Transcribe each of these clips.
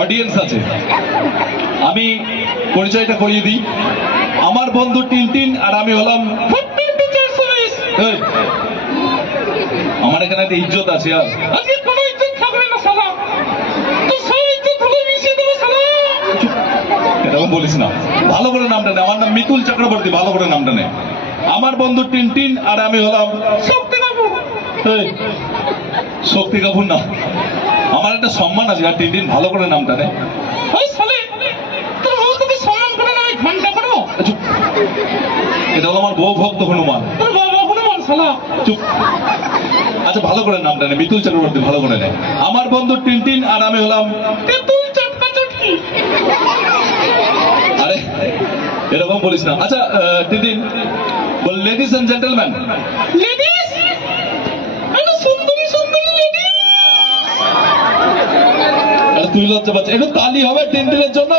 Audience আছে। আমি পরিচয়টা করিয়ে দিই। আমার বন্ধু টিনটিন আর আমি হলাম আমার এখানে একটা ইজ্জত আছে আর। এরকম বলিস না। ভালো করে নামটা নে। আমার নাম মিতুল চক্রবর্তী ভালো করে নামটা নে। আমার বন্ধু টিনটিন আর আমি হলাম শক্তি এই, শক্তি কাপুর না আমার একটা সম্মান আছে আর টিনটিন ভালো করে নামটা নে ওই শালে তোর বউ তোকে সম্মান করে না আমি ঘণ্টা করব এটা হলো আমার বউ ভক্ত হনুমান। তোর বাবা হনুমান শালা। চুপ। আচ্ছা ভালো করে নামটা নে মিতুল চক্রবর্তী ভালো করে নে। আমার বন্ধু টিনটিন আর আমি হলাম তেঁতুল চটকা চটকি আরে এরকম বলিস না। আচ্ছা টিনটিন বল লেডিস এন্ড জেন্টলম্যান লেডিস একটা সুন্দরী সুন্দরী লেডিস আরে তুই লজ্জা একটু তালি হবে টিনটিনের জন্য?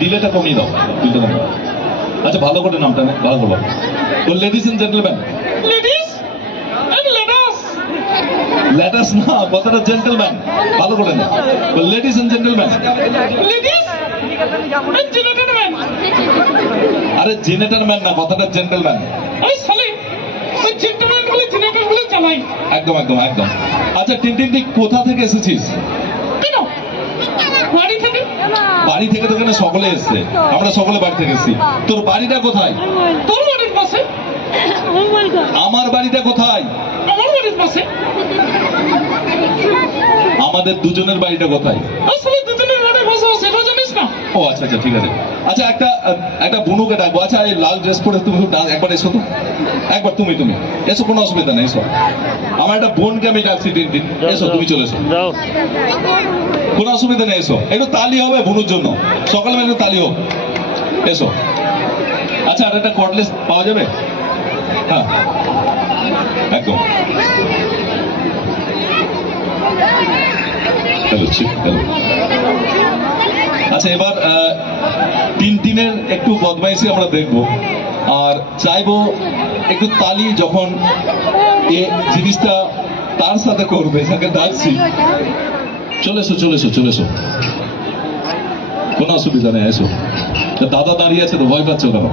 ডিলেটা কমিয়ে দাও আচ্ছা ভালো করে নামটা ভালো করে। বল লেডিস এন্ড জেন্টলম্যান লেডিস লেটাস না কথাটা জেন্টলম্যান ভালো করে নে। বল লেডিস এন্ড জেন্টলম্যান লেডিস আরে জেনেটার ম্যান না কথাটা জেন্টলম্যান ওই শালে ওই জেন্টলম্যান বলে জেনারেটর বলে চালাই। একদম একদম একদম। আচ্ছা টিনটিন তুই কোথা থেকে এসেছিস? কেন? বাড়ি থেকে। বাড়ি থেকে তো সকলে এসছে? আমরা সকলে বাড়ি থেকে এসেছি। তোর বাড়িটা কোথায়? তোর বাড়ির পাশে. আমার বাড়িটা কোথায়? আমার বাড়ির পাশে। আমাদের দুজনের বাড়িটা কোথায়? আসলে দুজনের বাড়ি বসে সেটা জানিস না ও আচ্ছা আচ্ছা ঠিক আছে। আচ্ছা একটা একটা বুনুকে ডাকবো। আচ্ছা এই লাল ড্রেস পরে তুমি একবার এসো তো। একবার তুমি তুমি। এসো কোনো অসুবিধা নেই এসো। আমার একটা বোনকে আমি ডাকছি দিন দিন। এসো তুমি চলে এসো। কোনো অসুবিধা নেই এসো। একটু তালি হবে বুনুর জন্য। সকালে একটু তালি হোক। এসো। আচ্ছা আর একটা কটলেস পাওয়া যাবে? হ্যাঁ। একদম। Hello chip hello. আচ্ছা এবার টিনটিনের একটু বদমাইশি আমরা দেখব। আর চাইব একটু তালি যখন এ জিনিসটা তার সাথে করবে যাকে ডাকছি। চলে এসো চলে এসো চলে এসো। কোনো অসুবিধা নেই, এসো। দাদা দাঁড়িয়ে আছে তো, ভয় পাচ্ছ কেন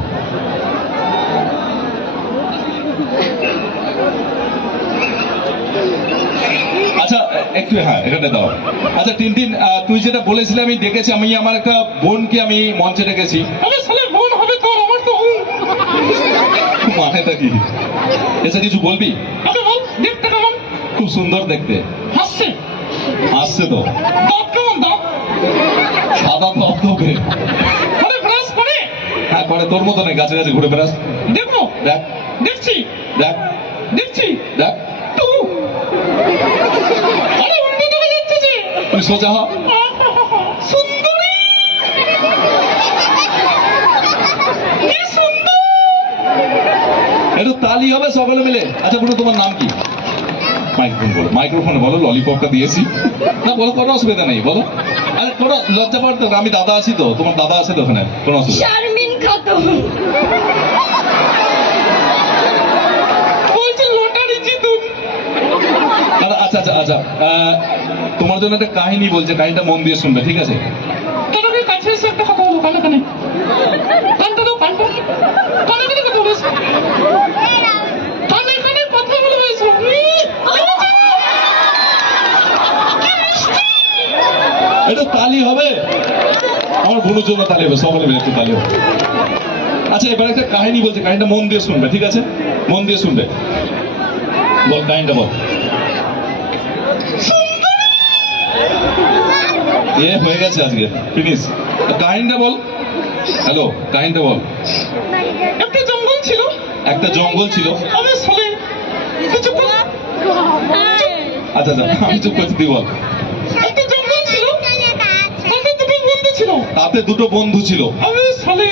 আচ্ছা একটু হ্যাঁ এখানে দাও। আচ্ছা টিনটিন আহ, তুই যেটা বলেছিলি আমি দেখেছি আমি আমার একটা বোনকে আমি মঞ্চে ডেকেছি। বোন হবে তোর আমার তো মানেটা কি? এসে কিছু বলবি? দেখতে কেমন। খুব সুন্দর দেখতে। হাসছে। আসছে তো। দাঁত কেমন দাঁত? সাদা তো তোকে আরে ব্রাশ করে। হ্যাঁ করে তোর মতো নেই গাছে গাছে ঘুরে বেড়াস দেখব। দেখ। দেখছি। দেখ। দেখছি। দেখ। টু সোজা হ। সুন্দরী! একটু তালি হবে সকলে মিলে। আচ্ছা বলো তোমার নাম কি? মাইক্রোফোন বলো। মাইক্রোফোনে বলো ললিপপটা দিয়েছি। না বলো কোনো অসুবিধা নেই বলো। আরে কোনো লজ্জা পাওয়ার আমি দাদা আছি তো তোমার দাদা আছে তো ওখানে কোনো অসুবিধা? শারমিন খাতুন। আচ্ছা আচ্ছা আচ্ছা। তোমার জন্য একটা কাহিনী বলছে কাহিনীটা মন দিয়ে শুনবে ঠিক আছে? এটা তালি হবে। আমার বোনের জন্য তালি হবে সকলে মিলে একটু তালি হবে। আচ্ছা এবার একটা কাহিনী বলছে কাহিনীটা মন দিয়ে শুনবে ঠিক আছে? মন দিয়ে শুনবে। বল কাহিনীটা বল। এ হয়ে গেছে আজকে। ফিনিশ কাহিনীটা বল। হ্যালো কাহিনীটা বল। একটা জঙ্গল ছিল। একটা জঙ্গল ছিল। আমি সালে আচ্ছা আচ্ছা আমি চুপ করছি তুই বল। একটা জঙ্গল ছিল। তাতে দুটো বন্ধু ছিল। তাতে দুটো বন্ধু ছিল। আমি সালে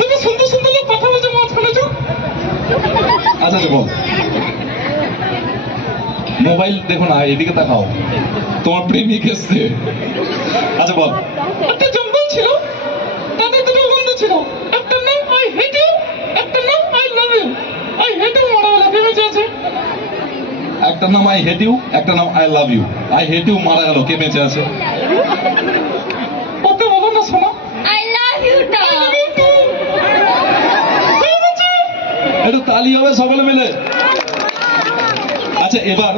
তুমি সুন্দর কথা বলছো মাঝখানে আচ্ছা আচ্ছা বল। মোবাইল দেখো না এদিকে তাকাও। তোমার প্রেমিক এসছে। আচ্ছা বল। একটা জঙ্গল ছিল তাতে দুটো বন্ধু ছিল। একটা নাম আই হেট ইউ একটা নাম I love you I hate you মারা ভেবেছে আছে। একটা নাম আই হেট ইউ একটা নাম I love you I hate you মারা গেল কে বেঁচে আছে? ওকে বলো না শোনা। I love you, টা। একটু তালি হবে সকলে মিলে। আচ্ছা এবার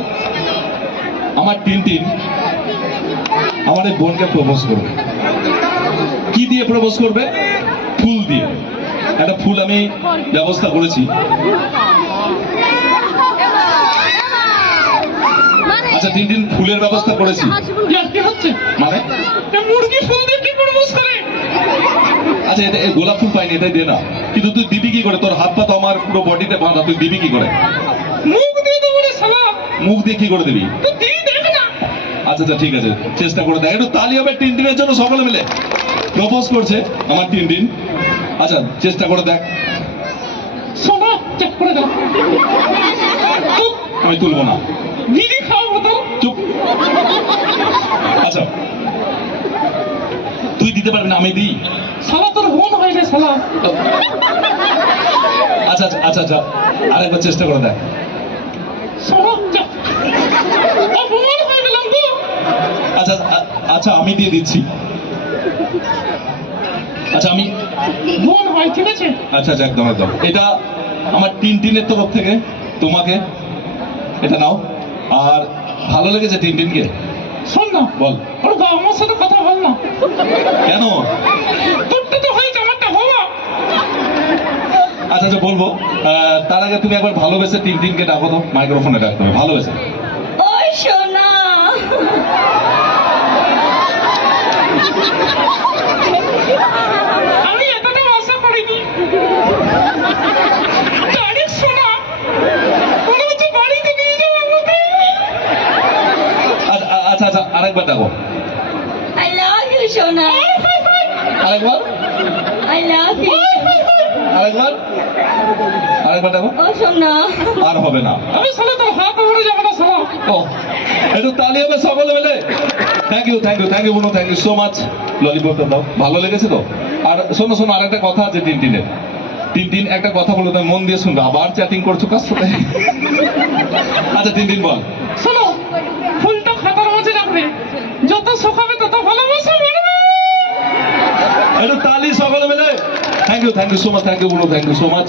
আমার টিনটিন এই বোনকে প্রপোজ করবে কি দিয়ে প্রপোজ করবে? ফুল দিয়ে। একটা ফুল আমি ব্যবস্থা করেছি। আচ্ছা টিনটিন ফুলের ব্যবস্থা করেছি। মানে? আচ্ছা এটা গোলাপ ফুল পাইনি, এটাই দে না। কিন্তু তুই দিবি কি করে? তোর হাত পা তো আমার পুরো বডিতে বাঁধা, তুই দিবি কি করে মুখ দিয়ে দেবো রে শালা মুখ দিয়ে কি করে দিবি না। আচ্ছা আচ্ছা ঠিক আছে। চেষ্টা করে দেখ। একটু তালি হবে টিনটিনের জন্য সকলে মিলে। প্রপোজ করছে আমার টিনটিন আচ্ছা চেষ্টা করে দেখ। শোনা চেক করে দাও। আমি তুলবো না। খাওয়াবো তো চুপ। আচ্ছা তুই দিতে পারবি না আমি দিই। শালা তোর বোন হয় রে শালা। আচ্ছা আচ্ছা আচ্ছা আচ্ছা। আরেকবার চেষ্টা করে দেখ শোনা চেক ও বোন হয়ে গেলাম গো আচ্ছা আমি দিয়ে দিচ্ছি। আচ্ছা আমি বোন হয় ঠিক আছে? আচ্ছা আচ্ছা একদম একদম। এটা আমার টিনটিনের তরফ থেকে তোমাকে এটা নাও। আর ভালো লেগেছে টিনটিনকে? শোন না। বল। ওর বাবা আমার সাথে কথা বল না। কেন? তোরটা তো হয়েছে আমারটা হওয়া। আচ্ছা আচ্ছা বলব। তার আগে তুমি একবার ভালোবেসে টিনটিনকে ডাকো তো মাইক্রোফোনে ডাকতে হবে ভালোবেসে ওই সোনা আমি এতটাও আশা করিনি ডাইরেক্ট শোনা মনে হচ্ছে বাড়িতে নিয়ে যাব আমাকে আচ্ছা আচ্ছা আচ্ছা আরেকবার ডাকো I love you, সোনা। আরেকবার। I love you. আরেকবার। আরেকবার ডাকো ও সোনা। আর হবে না। আমি শালা তোর হাত ধরে যাব না শালা ও একটু তালি হবে সকলে মিলে। Thank you thank you thank you বুনো থ্যাংক ইউ সো মাচ ললিপপটা দাও। ভালো লেগেছে তো? আর শোনো শোনো আর একটা কথা আছে টিনটিনের। টিনটিন একটা কথা বলে তুমি মন দিয়ে শুনবে। আবার চ্যাটিং করছ কার সাথে আচ্ছা তিন দিন বল। শোনো ফুলটা খাতার মাঝে রাখবে। যত শোকাবে তত ভালোবাসা বাড়বে। একটু তালি সকলে মিলে thank you thank you so much thank you বলো থ্যাংক ইউ সো মাচ